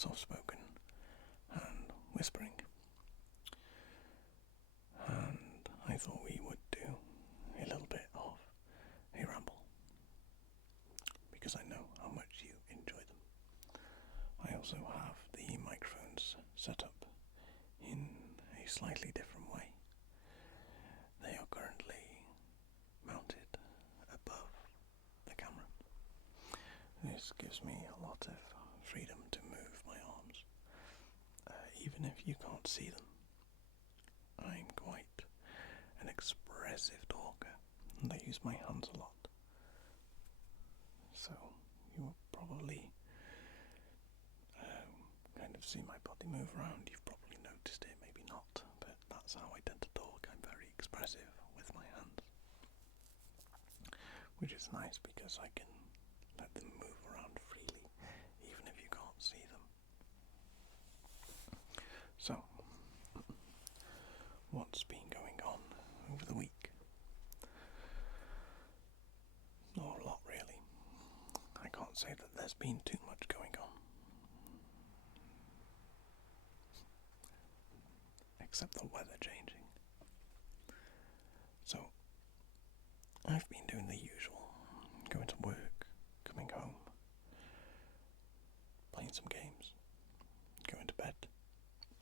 soft-spoken and whispering. And I thought we would do a little bit of a ramble, because I know how much you enjoy them. I also have the microphones set up in a slightly different way. They are currently mounted above the camera. This gives me a lot of freedom to move my arms, even if you can't see them. I'm quite an expressive talker, and I use my hands a lot. So you will probably kind of see my body move around. You've probably noticed it, maybe not, but that's how I tend to talk. I'm very expressive with my hands, which is nice because I can let them move around freely, even if you can't see them. So, what's been going on over the week? Not a lot, really. I can't say that there's been too much going on, except the weather changing. So, I've been doing the usual, going to work, coming home, playing some games, going to bed,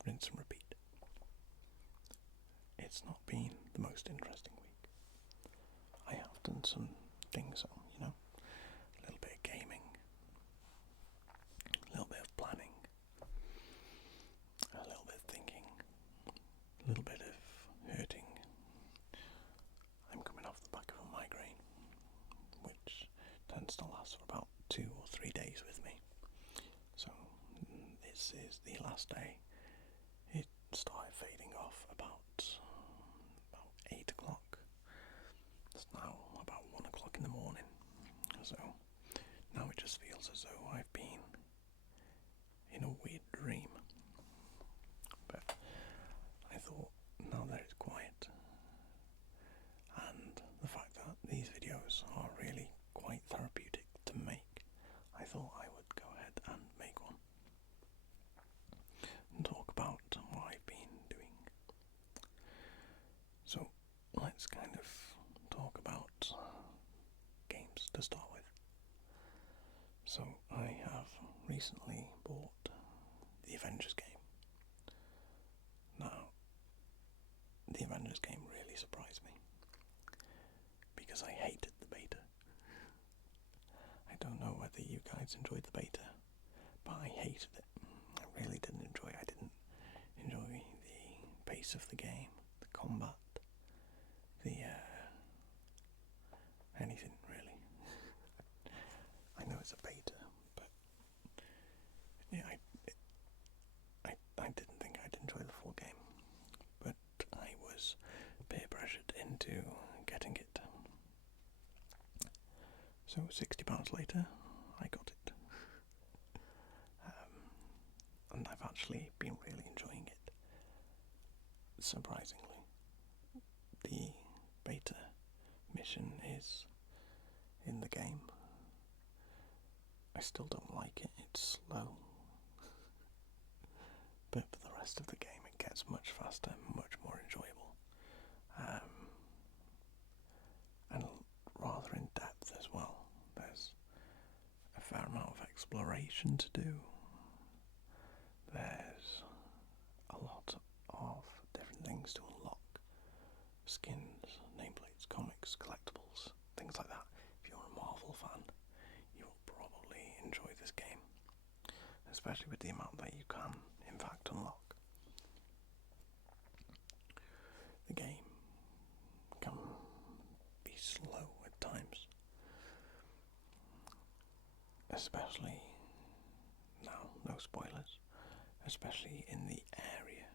rinse and repeat. It's not been the most interesting week. I have done some things, a little bit of gaming, a little bit of planning, a little bit of thinking, a little bit of hurting. I'm coming off the back of a migraine, which tends to last for about 2 or 3 days with me. So this is the last day. It started fading off about 8 o'clock. It's now about 1 o'clock in the morning. So now it just feels as though I've been in a weird dream. But I thought, now that it's quiet, and the fact that these videos are really quite therapeutic to make, I thought I would go ahead and make one and talk about what I've been doing. So let's kind of talk about games to start with. So I have recently bought the Avengers game. Now, the Avengers game really surprised me, because I hated the beta. I don't know whether you guys enjoyed the beta, but I hated it. I really didn't enjoy it. I didn't enjoy the pace of the game, the combat, the anything really. I know it's a beta, but yeah, I didn't think I'd enjoy the full game, but I was peer pressured into getting it. So £60 later, I got it. And I've actually been really enjoying it. Surprisingly, the beta mission is in the game. I still don't like it, it's slow. But for the rest of the game it gets much faster, much more enjoyable. And rather in depth as well. There's a fair amount of exploration to do. There's a lot of different things to unlock. Skins, nameplates, comics, collectibles, things like that. If you're a Marvel fan, you will probably enjoy this game, especially with the amount that you can in fact unlock. The game can be slow at times, especially now, no spoilers, especially in the area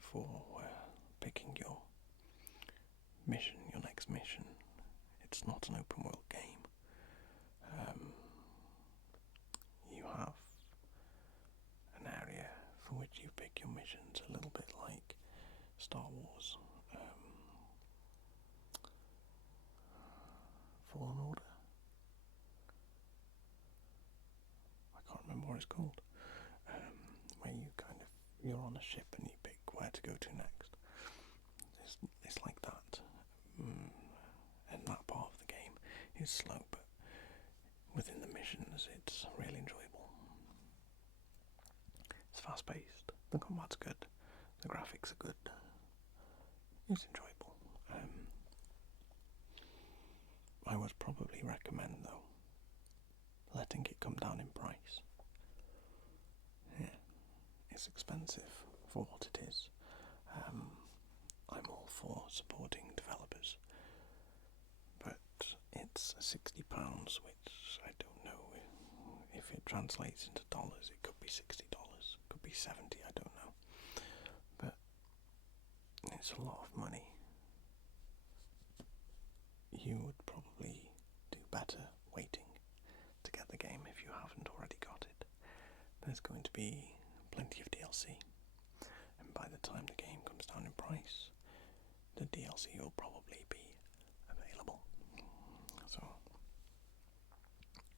for picking your mission, your next mission. It's not an open world game. You have an area for which you pick your missions, a little bit like Star Wars Fallen Order. I can't remember what it's called, where you're on a ship and you pick where to go to next. It's like that, and that part of the game is slow, but within the missions it's really enjoyable. It's fast paced, the combat's good, the graphics are good, it's enjoyable. I would probably recommend, though, letting it come down in price. Yeah, it's expensive for what it is. I'm all for supporting developers, but it's £60, which I don't know if it translates into dollars. It could be $60, could be 70, I don't know. But it's a lot of money. You would probably do better waiting to get the game if you haven't already got it. There's going to be plenty of DLC, and by the time the game comes down in price, the DLC will probably be available. So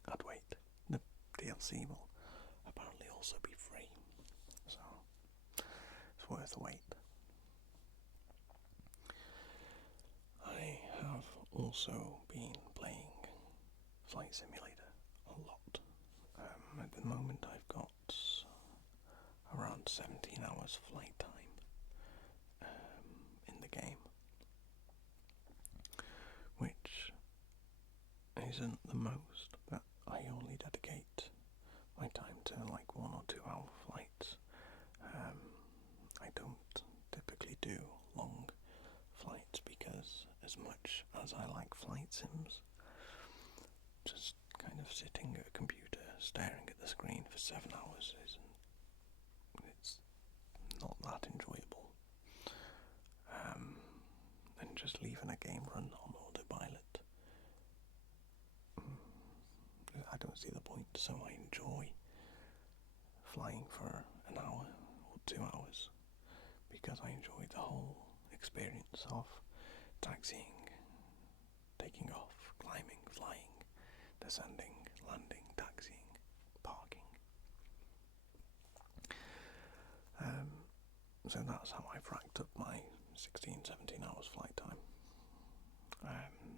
I'd wait. The DLC will apparently also be free, so it's worth a wait. I have also been playing Flight Simulator a lot. At the moment I've got around 17 hours flight time in the game, which isn't the most, but I only dedicate my time to like 1 or 2 hour flights. I don't typically do long flights because, as much as I like flight sims, just kind of sitting at a computer staring at the screen for 7 hours it's not that enjoyable. And just leaving a game run on autopilot, I don't see the point, so I enjoy flying for an hour or 2 hours because I enjoy the whole experience of taxiing, taking off, climbing, flying, descending, landing, taxiing, parking. So that's how I've racked up my 16, 17 hours flight time.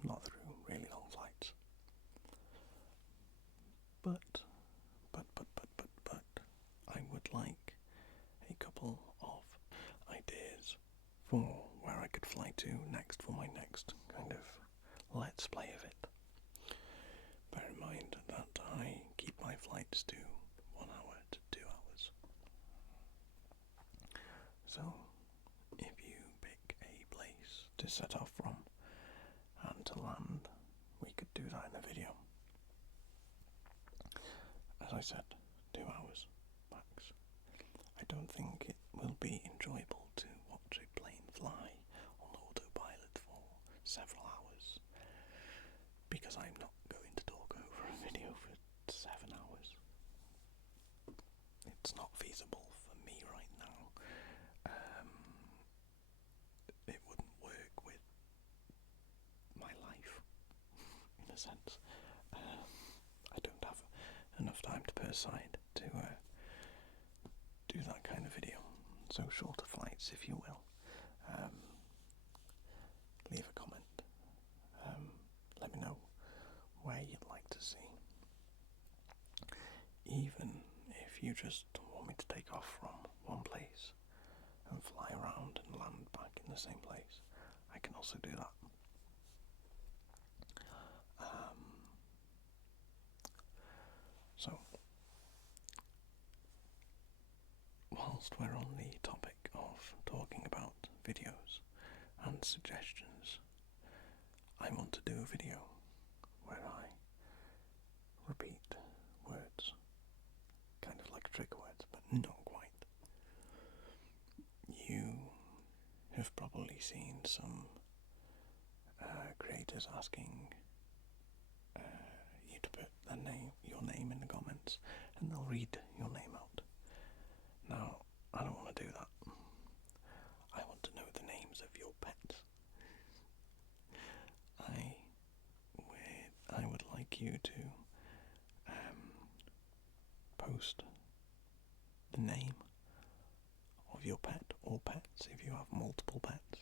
Not through really long flights. But, I would like a couple of ideas for where I could fly to next for my next kind of let's play of it. Bear in mind that I keep my flights to 1 hour to 2 hours. So, if you pick a place to set off from and to land, we could do that in a video. As I said, 2 hours max. I don't think it will be enjoyable to watch a plane fly on autopilot for several hours, because I'm not going to talk over a video for 7 hours. It's not feasible for me right now. It wouldn't work with my life, in a sense. I don't have enough time to per side to do that kind of video. So shorter flights, if you will. Leave a comment. Let me know where you'd like to see. Even if you just want me to take off from one place and fly around and land back in the same place, I can also do that. So, whilst we're on the topic of talking about videos and suggestions, I want to do a video where I repeat words, kind of like trigger words, but not quite. You have probably seen some creators asking you to put your name in the comments, and they'll read your name out. Now, I don't want to do that. I want to know the names of your pets. I would like you to post the name of your pet or pets if you have multiple pets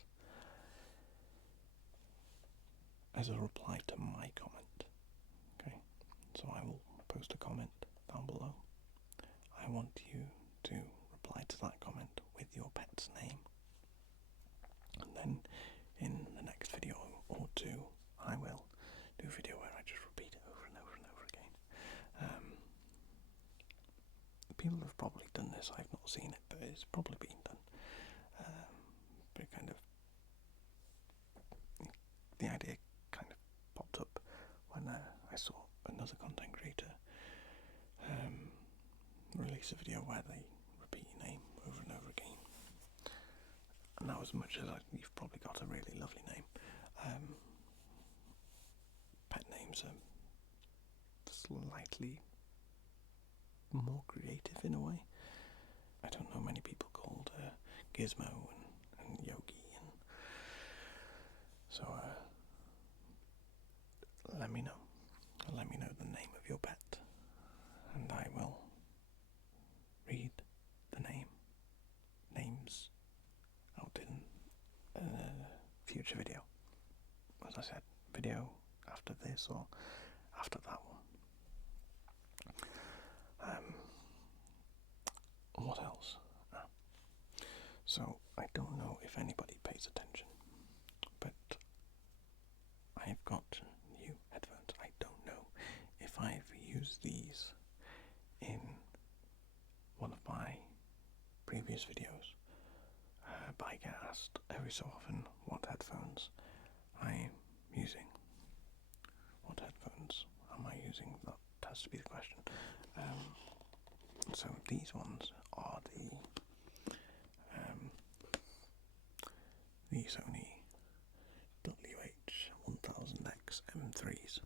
as a reply to my comment. Okay, so I will post a comment down below. I want you to reply to that comment with your pet's name, and then in the next video or two I will do a video where I just repeat it over and over and over again. People have probably done this, I've not seen it, but it's probably been done. But it kind of, the idea kind of popped up when I saw another content creator release a video where they repeat your name over and over again. And that was as much as you've probably got a really lovely name. Pet names are slightly more creative in a way. I don't know many people called Gizmo and Yogi, and so let me know the name of your pet, and I will read the names out in a future video. As I said, video after this or after that one. What else? So I don't know if anybody pays attention, but I've got new headphones. I don't know if I've used these in one of my previous videos, but I get asked every so often what headphones I'm using. What headphones am I using? That has to be the question. So these ones are the Sony WH-1000X M3s.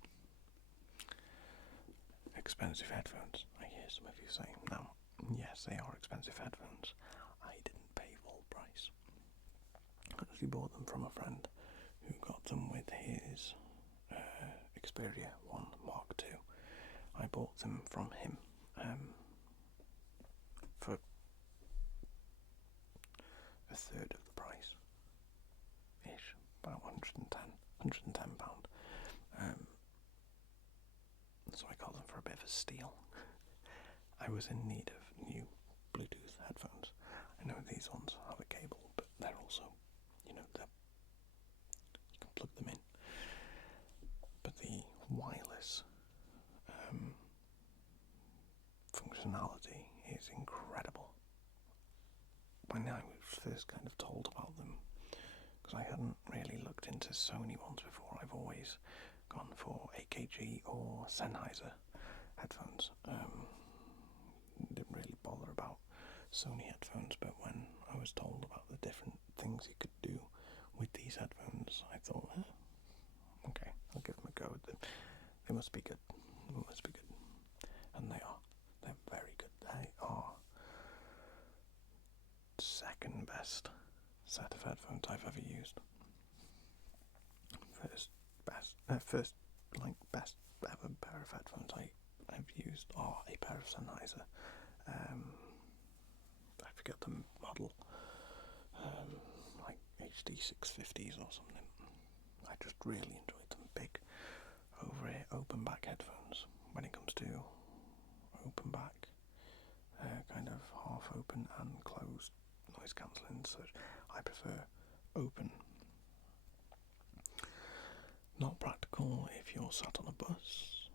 Expensive headphones, I hear some of you saying. Now, yes, they are expensive headphones. I didn't pay full price. I actually bought them from a friend who got them with his Xperia 1 Mark II. I bought them from him for a third of the price ish, about £110. So I got them for a bit of a steal. I was in need of new Bluetooth headphones. I know these ones have a cable, but they're also, you can plug them in. But the wireless functionality is incredible. When I was first kind of told about them, because I hadn't really looked into Sony ones before, I've always gone for AKG or Sennheiser headphones. Didn't really bother about Sony headphones, but when I was told about the different things you could do with these headphones, I thought, okay, I'll give them a go. They must be good. They must be good. And they are. They're very good. They are second best set of headphones I've ever used. First best ever pair of headphones I've used are a pair of Sennheiser. I forget the model, like HD 650s or something. I just really enjoyed them. Big over-ear open back headphones. When it comes to open back, kind of half open and closed noise cancelling, so I prefer open. Not practical if you're sat on a bus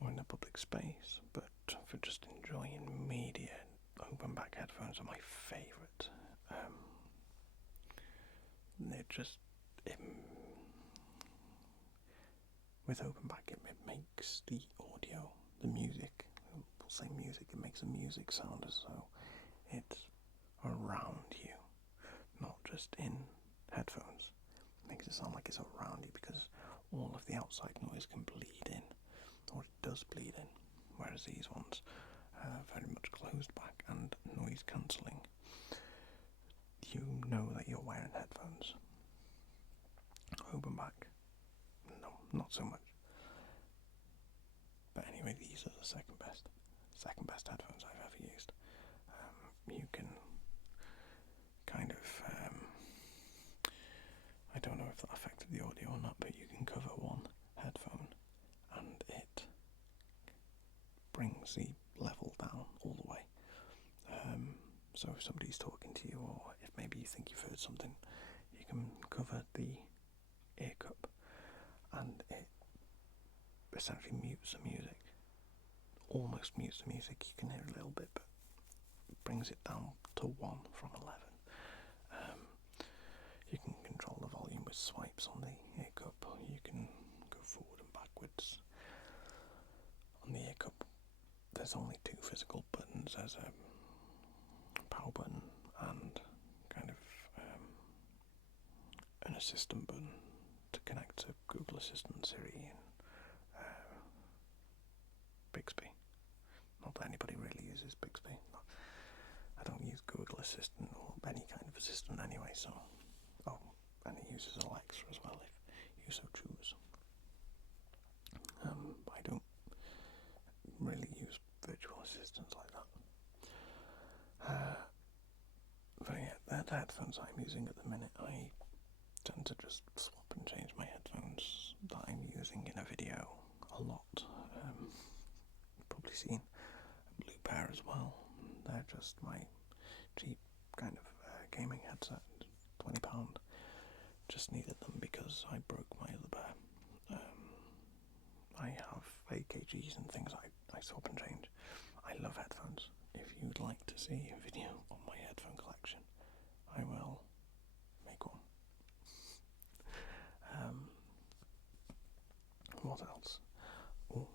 or in a public space, but for just enjoying media, open back headphones are my favourite. They're just, with open back it makes the audio, the music, we'll say music, it makes the music sound as though it's around you, not just in headphones. It makes it sound like it's around you because all of the outside noise can bleed in, or it does bleed in, whereas these ones are very much closed back and noise cancelling. You know that you're wearing headphones. Open back, no, not so much. But anyway, these are the second best headphones I've ever used. So if somebody's talking to you, or if maybe you think you've heard something, you can cover the ear cup and it essentially mutes the music. Almost mutes the music, you can hear a little bit, but it brings it down to 1 from 11. You can control the volume with swipes on the ear cup, or you can go forward and backwards. On the ear cup, there's only 2 physical buttons. There's a power button and kind of an assistant button to connect to Google Assistant, Siri, and Bixby. Not that anybody really uses Bixby. I don't use Google Assistant or any kind of assistant anyway, so... Oh, and it uses Alexa as well, if you so choose. I don't really use virtual assistants like that. But yeah, the headphones I'm using at the minute, I tend to just swap and change my headphones that I'm using in a video a lot. You've probably seen a blue pair as well. They're just my cheap kind of gaming headset, £20. Just needed them because I broke my other pair. I have AKGs and things I swap and change. I love headphones. If you'd like to see a video on my headphone collection, I will make one. What else? Oh.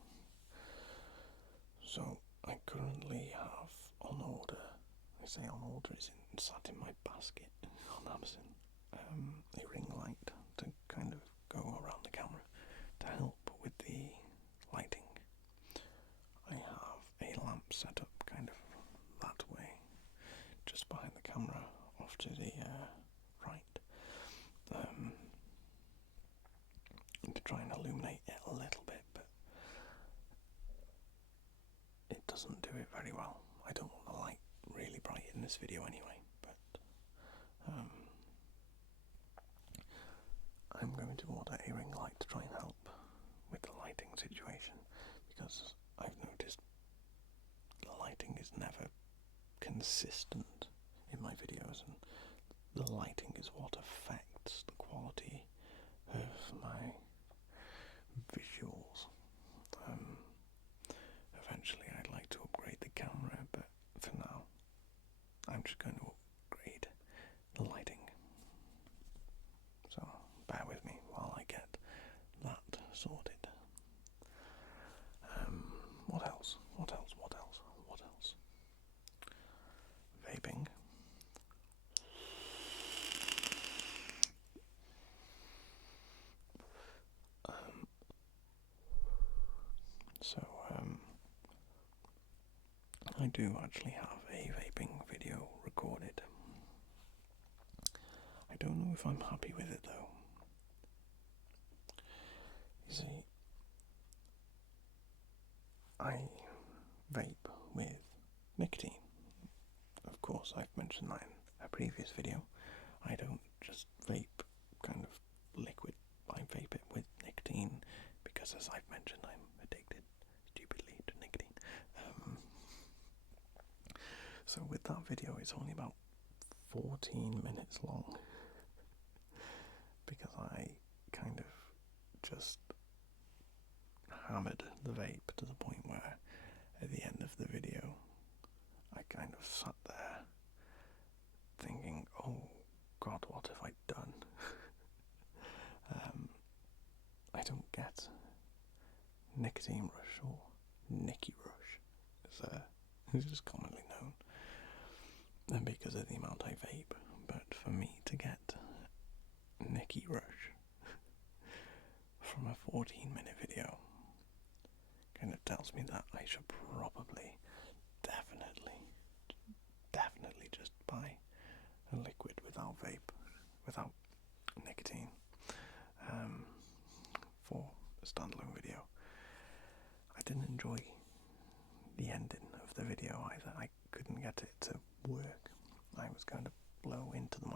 So I currently have on order, I say on order, it's sat in my basket on Amazon, a ring light to kind of go around the camera to help with the lighting. I have a lamp set up kind of that way, just behind the camera, off to the right, to try and illuminate it a little bit, but it doesn't do it very well. I don't want the light really bright in this video anyway, but I'm going to order a ring light to try and help with the lighting situation, because I've noticed the lighting is never consistent in my videos, and the lighting is what affects the quality of my visuals. Eventually I'd like to upgrade the camera, but for now I'm just going to upgrade the lighting. So bear with me while I get that sorted. What else? Vaping. I do actually have a vaping video recorded. I don't know if I'm happy with it though. You see, I vape with nicotine. Of course, I've mentioned that in a previous video. I don't just vape kind of liquid, I vape it with nicotine because, as I've mentioned, I'm addicted stupidly to nicotine. So with that video, it's only about 14 minutes long because I kind of just hammered the vape to the point where at the end of the video I kind of sat there thinking, oh God, what have I done? I don't get nicotine rush or Nicky rush, as it's commonly known, and because of the amount I vape. But for me to get Nicky rush from a 14-minute video kind of tells me that I should probably definitely just buy a liquid without vape, without nicotine, for a standalone video. I didn't enjoy the ending of the video either. I couldn't get it to work. I was going to blow into the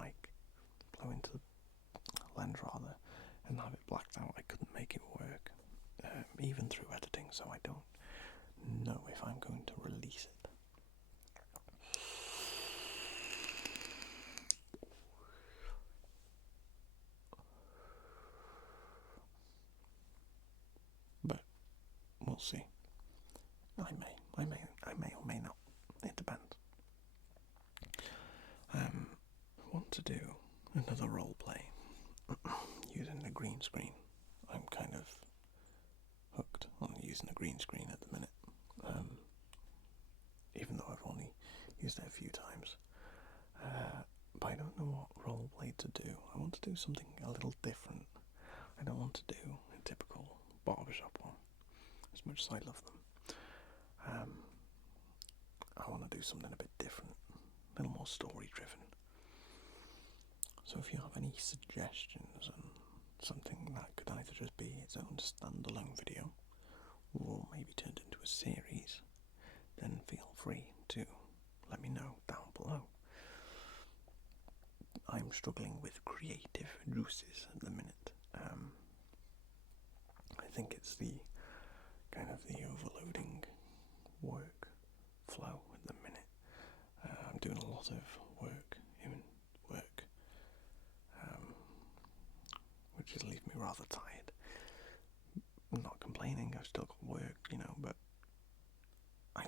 lens rather, and have it blacked out. I couldn't make it work, even through editing, so I don't know if I'm going to release it. want to do another role play using a green screen. I'm kind of hooked on using a green screen at the minute, even though I've only used it a few times. But I don't know what role play to do. I want to do something a little different. I don't want to do a typical barbershop one, as much as I love them. I want to do something a bit different, a little more story driven. So if you have any suggestions and something that could either just be its own standalone video or maybe turned into a series, then feel free to let me know down below. I'm struggling with creative juices at the minute. I think it's the kind of the overloading work flow at the minute. I'm doing a lot of work, which is leaving me rather tired. I'm not complaining, I've still got work, but I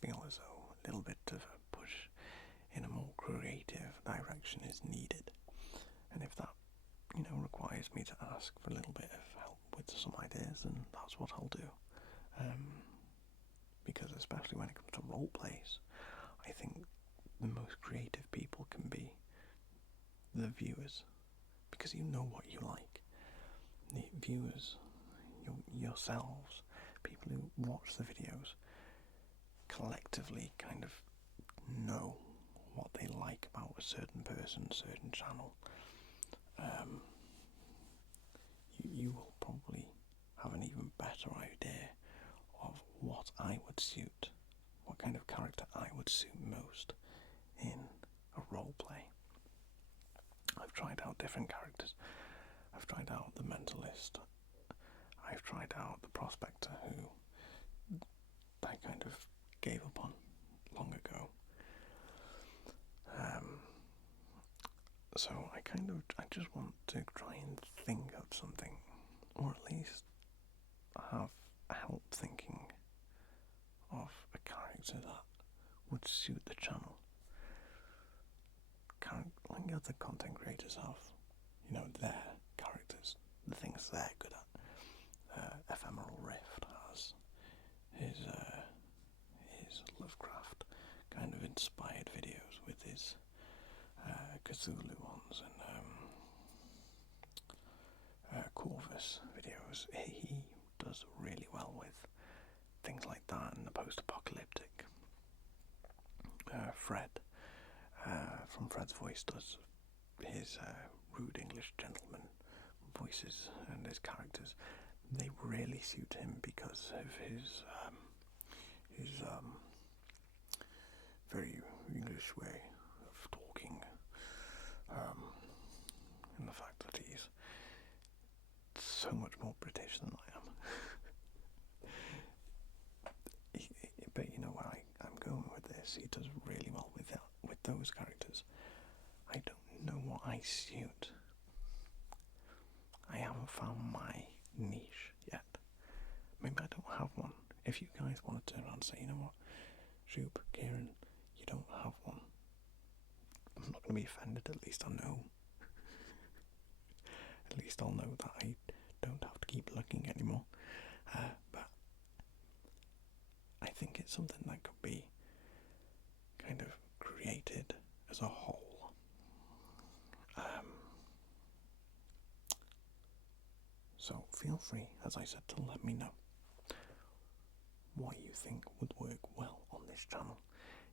feel as though a little bit of a push in a more creative direction is needed. And if that, requires me to ask for a little bit of help with some ideas, then that's what I'll do. Because especially when it comes to role plays, I think the most creative people can be the viewers, because you know what you like. The viewers, yourselves, people who watch the videos, collectively kind of know what they like about a certain person, a certain channel. You will probably have an even better idea of what I would suit, what kind of character I would suit most in a role play. I've tried out different characters. I've tried out the mentalist. I've tried out the prospector, who I kind of gave up on long ago. So I just want to try and think of something, or at least have help thinking of a character that would suit the channel. Like other content creators have, their characters, the things they're good at. Ephemeral Rift has his Lovecraft kind of inspired videos with his Cthulhu ones and Corvus videos. He does really well with things like that, and the post-apocalyptic. Fred from Fred's Voice does his rude English gentleman voices, and his characters, they really suit him because of his very English way of talking, and the fact that he's so much more British than I am. But where I'm going with this, he does really well with that, with those characters. I don't know what I suit. I haven't found my niche yet. Maybe I don't have one. If you guys want to turn around and say, what, Shoop, Kieran, you don't have one, I'm not going to be offended. At least I know. At least I'll know that I don't have to keep looking anymore. But I think it's something that could be kind of created as a whole. So feel free, as I said, to let me know what you think would work well on this channel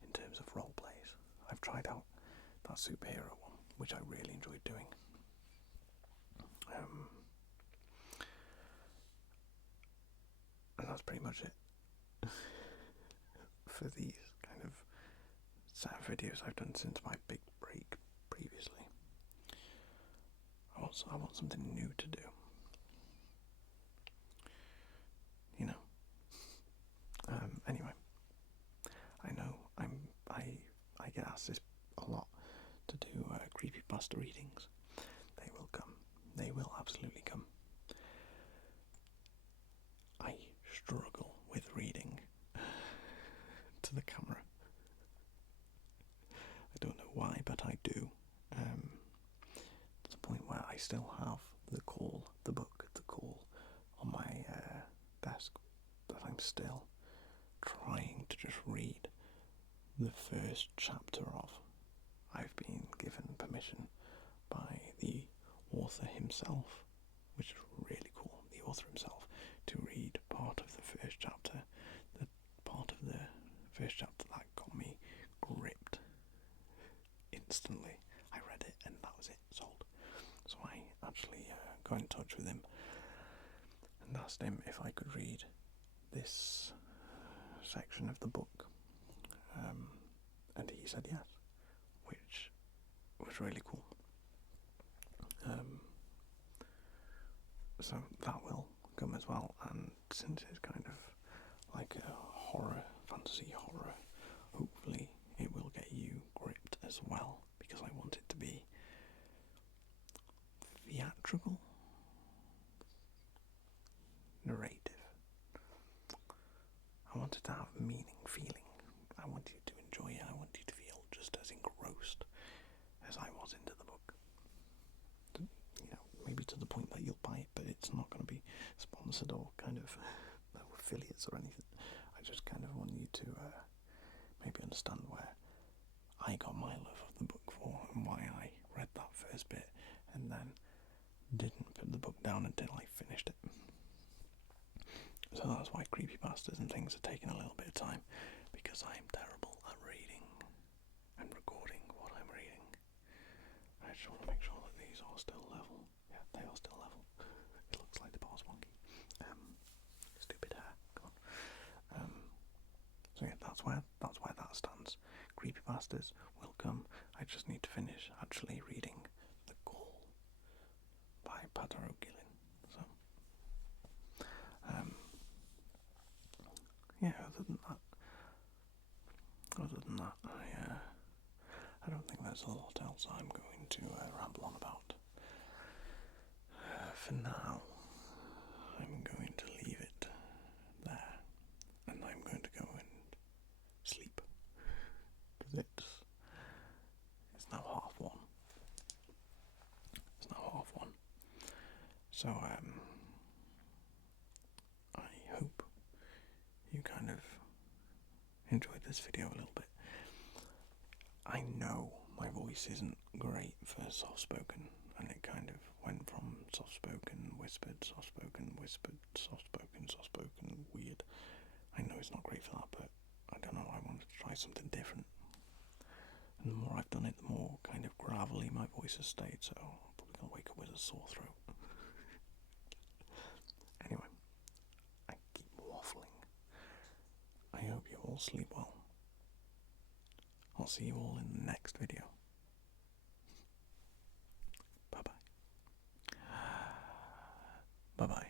in terms of role plays. I've tried out that superhero one, which I really enjoyed doing. And that's pretty much it for these kind of set of videos I've done since my big break previously. I want something new to do. Anyway, I know I get asked this a lot to do creepypasta readings. They will come. They will absolutely come. I struggle with reading to the camera. I don't know why, but still have the book on my desk that I'm still trying to just read the first chapter of. I've been given permission by the author himself, which is really cool, the author himself, to read part of the first chapter. The part of the first chapter that got me gripped instantly. I read it and that was it, sold. So I actually got in touch with him and asked him if I could read this section of the book, and he said yes, which was really cool. So that will come as well, and since it's kind of like a horror, fantasy horror, hopefully it will get you gripped as well, because I want it to be theatrical, narrative. I want it to have meaning, feeling. I want you to enjoy it. I want you to feel just as engrossed as I was into the book. Maybe to the point that you'll buy it, but it's not going to be sponsored or kind of no affiliates or anything. I just kind of want you to maybe understand where I got my love of the book for and why I read that first bit and then didn't put the book down until I finished it. So that's why creepypastas and things are taking a little bit of time, because I'm terrible at reading and recording what I'm reading. I just want to make sure that these are still level. Yeah, they are still level. It looks like the bar's wonky. Stupid hair. Come on. So yeah, that's where that stands. Creepypastas will come. I just need to finish actually reading The Call by Padaro Gillin. So yeah, other than that, I don't think there's a lot else I'm going to ramble on about. For now, I'm going to leave it there, and I'm going to go and sleep, because it's now 1:30. It's now 1:30. So I hope you kind of enjoyed this video a little bit. I know my voice isn't great for soft-spoken, and it kind of went from soft-spoken, whispered, soft-spoken, whispered, soft-spoken, soft-spoken, weird. I know it's not great for that, but I don't know, I wanted to try something different. And the more I've done it, the more kind of gravelly my voice has stayed, so I'm probably going to wake up with a sore throat. Anyway, I keep waffling. I hope you all sleep well. I'll see you all in the next video. Bye-bye. Bye-bye.